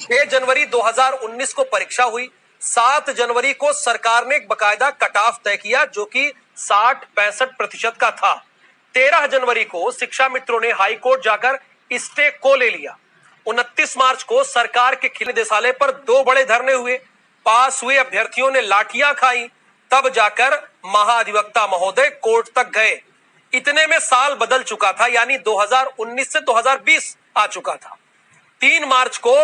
6 जनवरी 2019 को परीक्षा हुई। 7 जनवरी को सरकार ने एक बकायदा कट ऑफ तय किया जो कि 60-65% का था। 13 जनवरी को शिक्षा मित्रों ने हाई कोर्ट जाकर स्टे को ले लिया। 29 मार्च को सरकार के खिलाफ निदेशालय पर 2 बड़े धरने हुए। पास हुए अभ्यर्थियों ने लाठियां खाई, तब जाकर महाधिवक्ता महोदय कोर्ट तक गए। इतने में साल बदल चुका था, यानी 2019 से 2020 आ चुका था। 3 मार्च को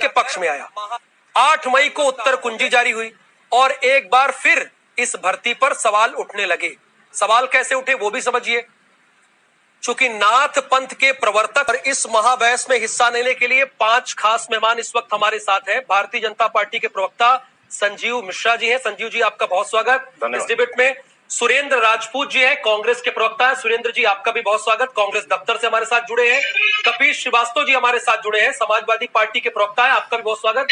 के पक्ष में आया। 8 मई को उत्तर कुंजी जारी हुई और एक बार फिर इस भर्ती पर सवाल उठने लगे। सवाल कैसे उठे वो भी समझिए। चूंकि नाथ पंथ के प्रवर्तक और इस महाबहस में हिस्सा लेने के लिए 5 खास मेहमान इस वक्त हमारे साथ हैं। भारतीय जनता पार्टी के प्रवक्ता संजीव मिश्रा जी हैं। संजीव जी, आपका बहुत स्वागत इस डिबेट में। सुरेंद्र राजपूत जी हैं, कांग्रेस के प्रवक्ता हैं। सुरेंद्र जी, आपका भी बहुत स्वागत, कांग्रेस दफ्तर से हमारे साथ जुड़े हैं। कपीश श्रीवास्तव जी हमारे साथ जुड़े हैं, समाजवादी पार्टी के प्रवक्ता है, आपका भी बहुत स्वागत।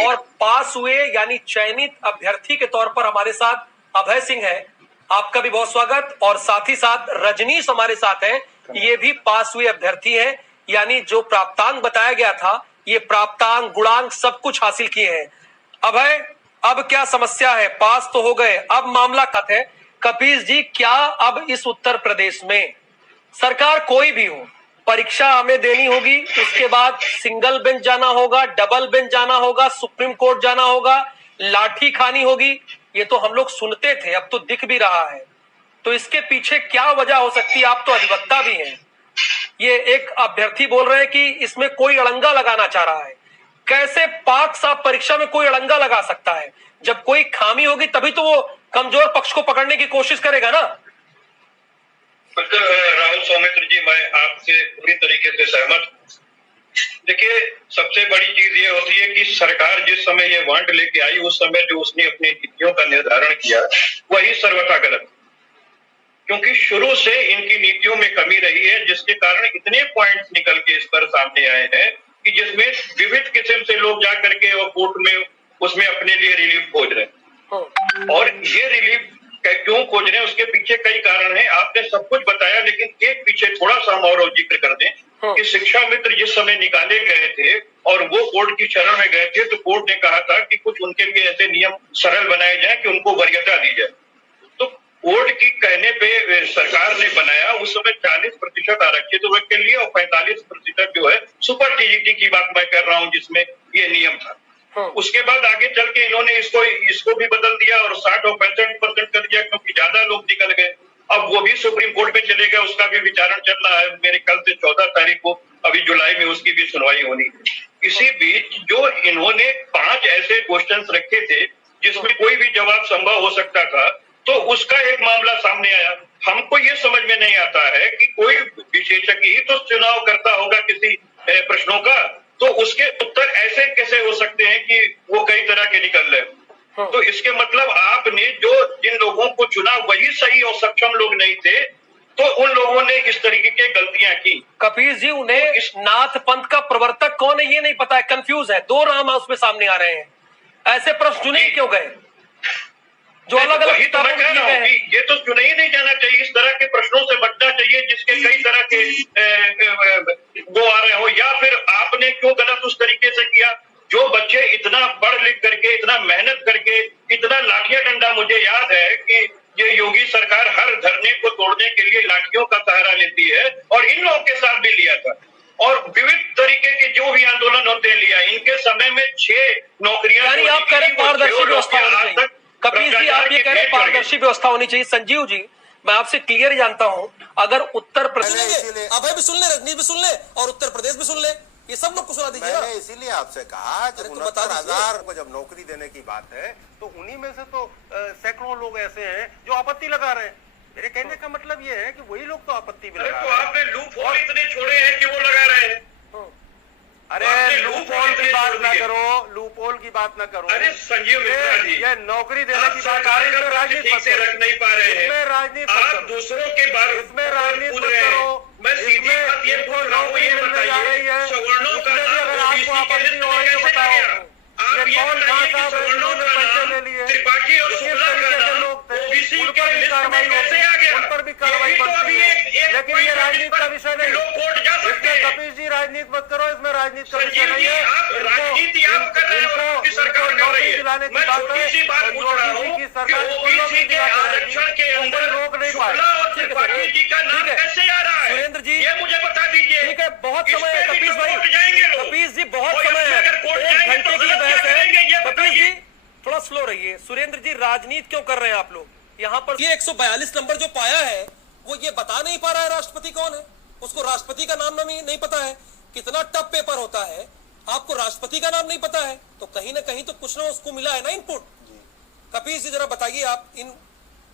और पास हुए यानी चयनित अभ्यर्थी के तौर पर हमारे साथ अभय सिंह है, आपका भी बहुत स्वागत। और साथ ही साथ रजनीश हमारे साथ है, ये भी पास हुए अभ्यर्थी है, यानी जो प्राप्तांक बताया गया था ये प्राप्तांक गुणांक सब कुछ हासिल किए हैं। अभय, अब क्या समस्या है? पास तो हो गए, अब मामला क्या है? कपीश जी, क्या अब इस उत्तर प्रदेश में सरकार कोई भी हो, परीक्षा हमें देनी होगी, उसके बाद सिंगल बेंच जाना होगा, डबल बेंच जाना होगा, सुप्रीम कोर्ट जाना होगा, लाठी खानी होगी, ये तो हम लोग सुनते थे, अब तो दिख भी रहा है। तो इसके पीछे क्या वजह हो सकती है? आप तो अधिवक्ता भी हैं। ये एक अभ्यर्थी बोल रहे हैं कि इसमें कोई अड़ंगा लगाना चाह रहा है। कैसे पाक साफ परीक्षा में कोई अड़ंगा लगा सकता है? जब कोई खामी होगी तभी तो वो कमजोर पक्ष को पकड़ने की कोशिश करेगा ना। राहुल सौमित्र जी, मैं आपसे पूरी तरीके से सहमत हूँ। देखिए, सबसे बड़ी चीज ये होती है कि सरकार जिस समय ये वांट लेके आई उस समय जो उसने अपनी नीतियों का निर्धारण किया वही सर्वथा गलत, क्योंकि शुरू से इनकी नीतियों में कमी रही है, जिसके कारण इतने पॉइंट्स निकल के इस पर सामने आए हैं कि जिसमें विविध किस्म से लोग जा करके और कोर्ट में उसमें अपने लिए रिलीफ खोज रहे हैं। और ये रिलीफ क्यों खोज रहे हैं, उसके पीछे कई कारण हैं। आपने सब कुछ बताया, लेकिन एक पीछे थोड़ा सा हम और जिक्र कर दें कि शिक्षा मित्र जिस समय निकाले गए थे और वो कोर्ट की शरण में गए थे, तो कोर्ट ने कहा था कि कुछ उनके लिए ऐसे नियम सरल बनाए जाए कि उनको वरीयता दी जाए। तो कोर्ट की कहने पे सरकार ने बनाया उस समय 40% आरक्षित वर्ग के लिए और 45% जो है सुपर टीजीटी की बात मैं कर रहा हूँ, जिसमें ये नियम था। उसके बाद आगे चल के इन्होंने इसको भी बदल दिया और 60 और 65% कर दिया, क्योंकि ज्यादा लोग निकल गए। अब वो भी सुप्रीम कोर्ट में चले गए, उसका भी विचारण चल रहा है। मेरे कल से 14 तारीख को अभी जुलाई में उसकी भी सुनवाई होनी है। इसी बीच जो इन्होंने 5 ऐसे क्वेश्चंस रखे थे जिसमें कोई भी जवाब संभव हो सकता था, तो उसका एक मामला सामने आया। हमको ये समझ में नहीं आता है कि कोई विशेषज्ञ ही तो चुनाव करता होगा किसी प्रश्नों का, तो उसके उत्तर ऐसे कैसे हो सकते हैं कि वो कई तरह के निकल रहे। तो इसके मतलब आपने जो जिन लोगों को चुना वही सही और सक्षम लोग नहीं थे, तो उन लोगों ने इस तरीके की गलतियां की। कपीश जी, उन्हें इस नाथ पंथ का प्रवर्तक कौन है ये नहीं पता है, कंफ्यूज है। 2 नाम उसमें सामने आ रहे हैं, ऐसे प्रश्न चुने क्यों गए जो अलग अलग किताबों में दिए गए हैं? ये तो चुने ही नहीं जाना चाहिए। इस तरह के प्रश्नों से बचना चाहिए जिसके कई तरह के वो आ रहे हो, या फिर आपने क्यों गलत उस तरीके से किया। जो बच्चे इतना पढ़ लिख करके, इतना मेहनत करके, इतना लाठियां डंडा, मुझे याद है कि ये योगी सरकार हर धरने को तोड़ने के लिए लाठियों का सहारा लेती है, और इन लोगों के साथ भी लिया था। और विविध तरीके के जो भी आंदोलन होते लिया, इनके समय में 6 नौकरियां, यानी आप कह रहे पारदर्शी व्यवस्था होनी चाहिए। कपीश जी, आप ये कह रहे पारदर्शी व्यवस्था होनी चाहिए। संजीव जी, मैं आपसे क्लियर जानता हूं, अगर उत्तर प्रदेश, अभय भी सुन ले, रजनी भी सुन ले और उत्तर प्रदेश भी सुन ले, ये सब लोग को सुना दीजिए। मैंने इसीलिए आपसे कहा कि 69,000 को जब नौकरी देने की बात है तो उन्हीं में से तो सैकड़ों लोग ऐसे हैं जो आपत्ति लगा रहे हैं। मेरे कहने का मतलब ये है कि वही लोग तो आपत्ति भी लगा रहे हैं। तो आपने लूप होल इतने छोड़े हैं कि वो लगा रहे हैं। अरे लूप होल की बात ना करो, लूप होल की बात ना करो। अरे संजीव मिश्रा जी, ये नौकरी देने की बात राजनीति से रख नहीं पा रहे हैं। इसमें राजनीति आप दूसरों के बारे इसमें राजनीति मत करो। मैं सीधी बात ये बोल रहा हूँ, ये बताइए सवर्णों का अगर आपको आपत्ति हो रही है बताओ, आप ये बताइए सवर्णों का नाम त्रिपाठी और शुक्ला का नाम ओबीसी के लिस्ट में कैसे आ गया? उन पर भी कार्रवाई बनती है, लेकिन ये राजनीति का विषय नहीं। लोग कोर्ट जा सकते हैं। कपीश जी, राजनीति मत करो, इसमें राजनीति का विषय नहीं है। राजनीति दिलाने की मैं बात छोटी है, सी बात और पूछ रहा योगी जी हूँ की कि सरकार को ओबीसी नौकरी के दिला के आरक्षण के रहेगी, अंदर कोई रोक नहीं शुक्ला पाए। और त्रिपाठी जी का नाम ठीक है। कैसे आ रहा है? सुरेंद्र जी, ये मुझे बता दीजिए। ठीक है, बहुत इस समय है पे भी कपीस तो भाई, कोर्ट जाएंगे लोग। कपीस जी बहुत कोई समय अपने है, अगर कोर्ट 1 जाएंगे घंटे तो की गलत बहस क्या करेंगे, ये है। कपीस बताइए। जी थोड़ा स्लो रहिए। सुरेंद्र जी, राजनीति क्यों कर रहे हैं आप लोग? यहाँ पर ये 142 नंबर जो पाया है वो ये बता नहीं पा रहा है राष्ट्रपति कौन है, उसको राष्ट्रपति का नाम नहीं पता है। कितना टफ पेपर होता है, आपको राष्ट्रपति का नाम नहीं पता है, तो कहीं ना कहीं तो कुछ ना उसको मिला है ना इनपुट। कपीस जी जरा बताइए, आप इन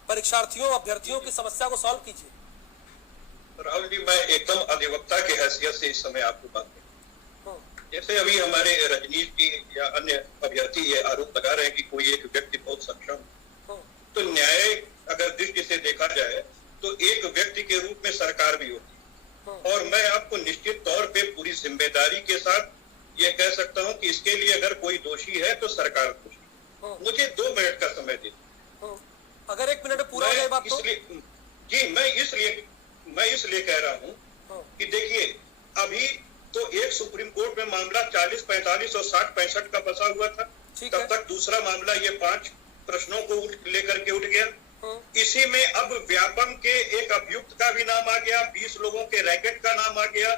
परीक्षार्थियों अभ्यर्थियों की समस्या को सॉल्व कीजिए। राहुल जी, मैं एकदम अधिवक्ता की हैसियत से इस समय आपको बात करूं। जैसे अभी हमारे रजनीश जी या अन्य अभ्यर्थी ये आरोप लगा रहे हैं कि कोई एक व्यक्ति बहुत सक्षम, तो न्याय अगर दृष्टि से देखा जाए तो एक व्यक्ति के रूप में सरकार भी होती है। और मैं आपको निश्चित तौर पे पूरी जिम्मेदारी के साथ ये कह सकता हूं कि इसके लिए अगर कोई दोषी है तो सरकार दोषी है। मुझे 2 मिनट का समय दीजिए। अगर 1 मिनट पूरा हो जाए बात तो। जी, मैं इसलिए कह रहा हूं कि देखिए, अभी तो एक सुप्रीम कोर्ट में मामला 40, 45 और 60, 65 का फंसा हुआ था। तब तक दूसरा मामला ये 5 प्रश्नों को लेकर के उठ गया। इसी में अब व्यापम के एक अभियुक्त का भी नाम आ गया, 20 लोगों के रैकेट का नाम आ गया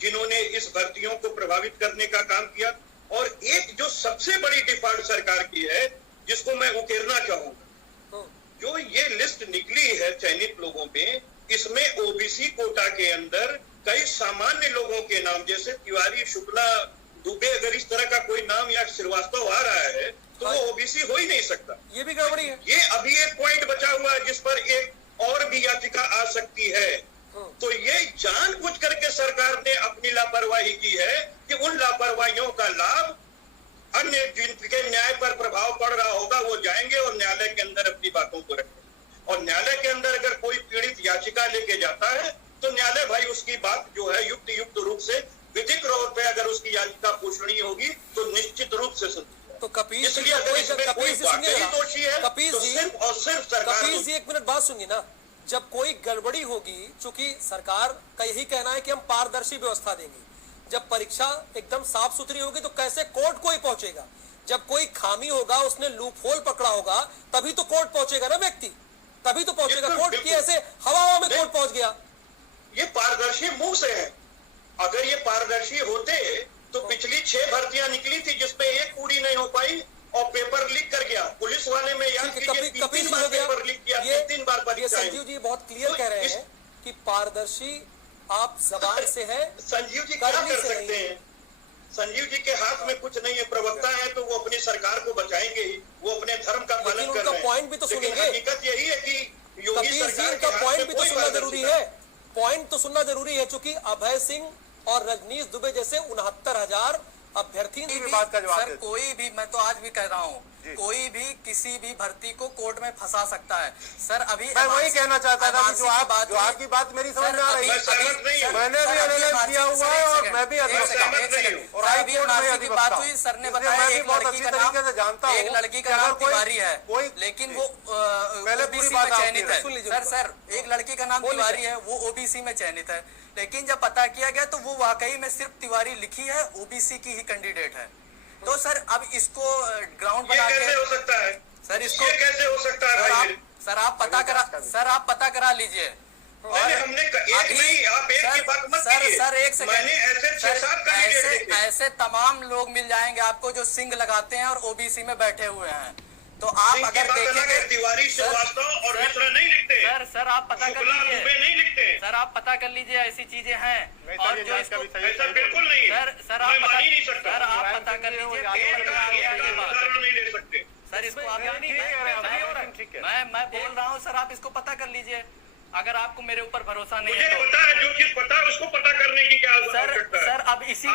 जिन्होंने इस भर्तियों को प्रभावित करने का काम किया। और एक जो सबसे बड़ी डिफॉल्ट सरकार की है, जिसको मैं उकेरना चाहूंगा, जो ये लिस्ट निकली है चयनित लोगों में, इसमें ओबीसी कोटा के अंदर कई सामान्य लोगों के नाम, जैसे तिवारी, शुक्ला, दुबे, अगर इस तरह का कोई नाम या श्रीवास्तव आ रहा है तो वो ओबीसी हो ही नहीं सकता। ये भी गड़बड़ी है। ये अभी एक पॉइंट बचा हुआ है जिस पर एक और भी याचिका आ सकती है। तो ये जानबूझ करके सरकार ने अपनी लापरवाही की है कि उन लापरवाहियों का लाभ अन्य जिनके न्याय पर प्रभाव पड़ रहा होगा वो जाएंगे और न्यायालय के अंदर अपनी बातों को रखेंगे। और न्यायालय के अंदर अगर कोई पीड़ित याचिका लेके जाता है तो न्यायालय भाई उसकी बात जो है युक्त रूप से, विधिक तौर पे अगर उसकी याचिका पोषणीय होगी तो निश्चित रूप से सुनती है। तो कपीस जी, इसलिए अगर इसमें कोई वाकई दोषी है कपीस तो जी, सिर्फ और सिर्फ सरकार। कपीस जी 1 मिनट बात सुनिए ना। जब कोई गड़बड़ी होगी, चूंकि सरकार का यही कहना है कि हम पारदर्शी व्यवस्था देंगे, जब परीक्षा एकदम साफ सुथरी होगी तो कैसे कोर्ट को ही पहुंचेगा? जब कोई खामी होगा, उसने लूप होल पकड़ा होगा, तभी तो कोर्ट पहुंचेगा ना व्यक्ति, तभी तो पहुंचेगा कोर्ट। की ऐसे हवा में कोर्ट पहुंच गया। ये पारदर्शी मुंह से है। अगर ये पारदर्शी होते तो पिछली 6 भर्तियां निकली थी जिसपे एक पूरी नहीं हो पाई और पेपर लीक कर गया। पुलिस वाले में याद कीजिए 3 बार पेपर लीक किया, 3 बार परीक्षा। संजीव जी बहुत क्लियर कह रहे हैं कि पारदर्शी आप जबान से है। संजीव जी क्या कर सकते हैं? संजीव जी के हाथ में कुछ नहीं है। प्रवक्ता है तो वो अपनी सरकार को बचाएंगे ही, वो अपने धर्म का पालन कर रहे हैं। पॉइंट भी तो सुनेंगे। हकीकत यही है कि योगी सरकार का पॉइंट भी तो सुनना जरूरी है। पॉइंट तो सुनना जरूरी है, क्योंकि अभय सिंह और रजनीश दुबे जैसे 69,000 अभ्यर्थी बात का जवाब। सर कोई भी, मैं तो आज भी कह रहा हूँ, कोई भी किसी भी भर्ती को कोर्ट में फंसा सकता है। सर अभी मैं वही कहना चाहता था कि जो आपकी बात मेरी समझ में आ रही है। मैंने भी एनालाइज किया हुआ है और मैं भी अधिवक्ता हूं। और हाई कोर्ट में अधिवक्ता बात हुई, सर ने बताया एक लड़की का नाम, जानता एक लड़की का नाम तिवारी है, लेकिन वो ओबीसी में चयनित है। सर एक लड़की का नाम तिवारी है, वो ओबीसी में चयनित है, लेकिन जब पता किया गया तो वो वाकई में सिर्फ तिवारी लिखी है, ओबीसी की ही कैंडिडेट है। तो सर अब इसको ग्राउंड बना के कैसे हो सकता है? सर इसको कैसे हो सकता है? सर आप पता करा लीजिए। हमने एक नहीं, आप एक की बात मत कीजिए। सर एक सेकंड, मैंने ऐसे 6-7 कैंडिडेट देखे। ऐसे तमाम लोग मिल जाएंगे आपको जो सिंह लगाते हैं और ओबीसी में बैठे हुए हैं। तो आप अगर देखेंगे तिवारी, श्रीवास्तव और मिश्रा नहीं लिखते। सर आप पता कर लीजिए, नहीं लिखते। सर आप पता कर लीजिए, ऐसी चीजें हैं। और जो इसको ऐसा बिल्कुल नहीं है। सर आप मान ही नहीं सकता। सर आप पता कर लीजिए, उदाहरण नहीं दे सकते। सर इसको आप मैं बोल रहा हूँ, सर आप इसको पता कर लीजिए अगर आपको मेरे ऊपर भरोसा नहीं है तो। पता है, जो चीज पता है उसको पता करने की क्या आवश्यकता है? सर अब इसी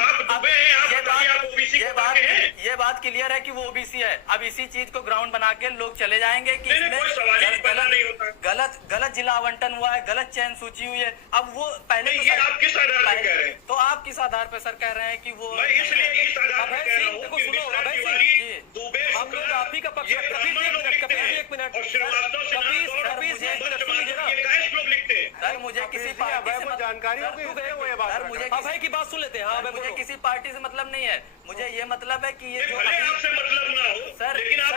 ये बात क्लियर है कि वो ओबीसी है। अब इसी चीज को ग्राउंड बना के लोग चले जाएंगे कि इसमें गलत जिला आवंटन हुआ है, गलत चयन सूची हुई है। अब वो पहले ये आप किस आधार पर कह रहे हैं? तो आप किस आधार पर सर कह रहे हैं कि वो इसलिए इस आधार पर कह रहा हूं कि मिश्रा, तिवारी, दुबे, हम लोग आप ही का पक्ष। एक मिनट और श्रीवास्तव लोग लिखते हैं। सर मुझे किसी पार्टी से जानकारी अभय की बात सुन लेते हैं। मुझे किसी पार्टी से मतलब नहीं है। मुझे ये मतलब है कि ये जो भले आपसे मतलब ना हो, सर लेकिन आप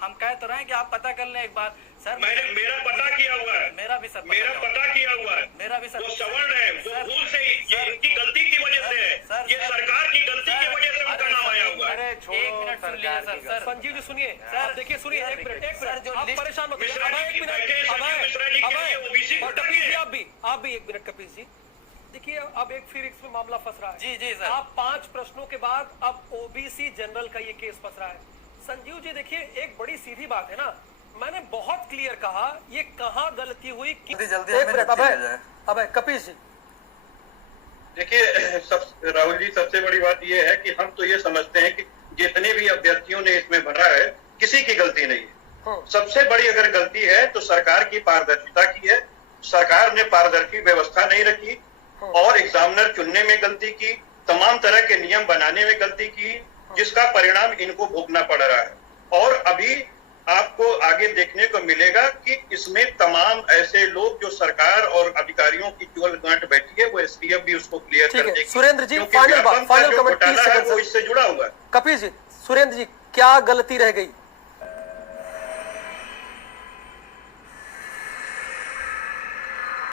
हम कह तो रहे हैं कि आप पता कर लें एक बार सर। मेरा पता किया हुआ है, मेरा भी सर मेरा पता किया हुआ है, मेरा भी सर। वो सवर्ण है, वो भूल से ये इनकी गलती की वजह से है, ये सरकार की गलती की वजह से उनका नाम आया हुआ है। एक मिनट सुन लीजिए सर। सर संजीव जी सुनिए, आप देखिए, सुनिए, एक मिनट जो आप परेशान मत होइए। मिश्रा जी एक बैठे हैं, संजीव मिश्रा जी के लिए ओबीसी और कपिल जी, आप भी एक मिनट। कपिल जी देखिए, अब एक फिर इसमें मामला फंस रहा है। जी जी सर। आप 5 प्रश्नों के बाद अब ओबीसी जनरल का ये केस फंस रहा है। संजीव जी देखिए, एक बड़ी सीधी बात है ना, मैंने बहुत क्लियर कहा ये कहां गलती हुई। जल्दी एक मिनट, अब कपिल जी देखिए राहुल जी, सबसे बड़ी बात यह है कि हम तो ये समझते हैं कि जितने भी अभ्यर्थियों ने इसमें भरा है किसी की गलती नहीं है। सबसे बड़ी अगर गलती है तो सरकार की पारदर्शिता की है। सरकार ने पारदर्शी व्यवस्था नहीं रखी और एग्जामिनर चुनने में गलती की, तमाम तरह के नियम बनाने में गलती की, जिसका परिणाम इनको भोगना पड़ रहा है। और अभी आपको आगे देखने को मिलेगा कि इसमें तमाम ऐसे लोग जो सरकार और अधिकारियों की चुगल गांठ बैठी है, वो एसटीएफ भी उसको क्लियर कर देगी। सुरेंद्र जी, क्योंकि फाइनल व्यापम का जो कमेंट घोटाला है वो इससे जुड़ा हुआ है। कपिल जी, सुरेंद्र जी क्या गलती रह गई?